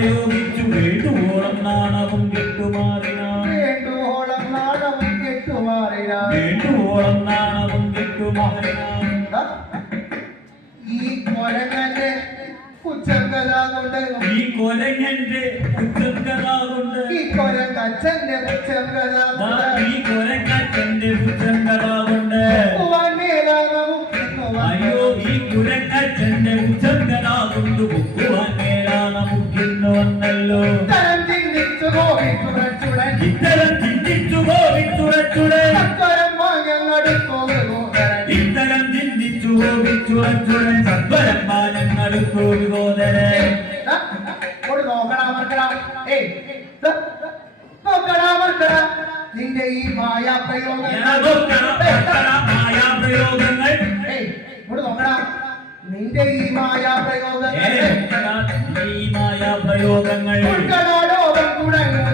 പ്രയോഗിച്ചു വേണ്ടുവോളം നാണവും കെട്ടുമാറിനാൻ വേണ്ടുവോളം നാണവും കെട്ടുമാറിനാ വേണ്ടുവോളം നാണവും കെട്ടുമാറിനാൻ ഈ കൊരങ്ങന്റെ കുച്ചങ്കല കൊണ്ട് ഈ കൊരങ്ങന്റെ കുറ്റങ്കലാകൊണ്ട് ഈ കൊരങ്ങച്ചന്റെ കുച്ചങ്കല കൊണ്ട് ഈ കൊരങ്ങന്റെ കുറ്റങ്കലാകൊണ്ട് വന്മേലാകവും അയ്യോ ഈ കുരങ്ങച്ചന്റെ മേലാണ് മുക്കിന്ന് വന്നല്ലോ. തരം ചിന്തിച്ചു കോപിച്ചുടച്ചുടൻ ഇത്തരം ചിന്തിച്ചു പോവിച്ചുറച്ചുടേ സത്വരം വാങ്ങടുത്തോകരൻ ഇത്തരം ചിന്തിച്ചു സത്വരം മാനങ്ങൾക്ക് വിബോധനെ ഒരു നോക്കടാ മർക്കടാ ഏയ് നോക്കടാ മർക്കടാ നിന്റെ ഈ മായാ പ്രയോഗം മായാപ്രയോഗങ്ങൾ. ഏയ് ഇവിടെ നോക്കടാ. നിന്റെ ഈ മായാ പ്രയോഗം പ്രയോഗങ്ങൾ. തുടങ്ങും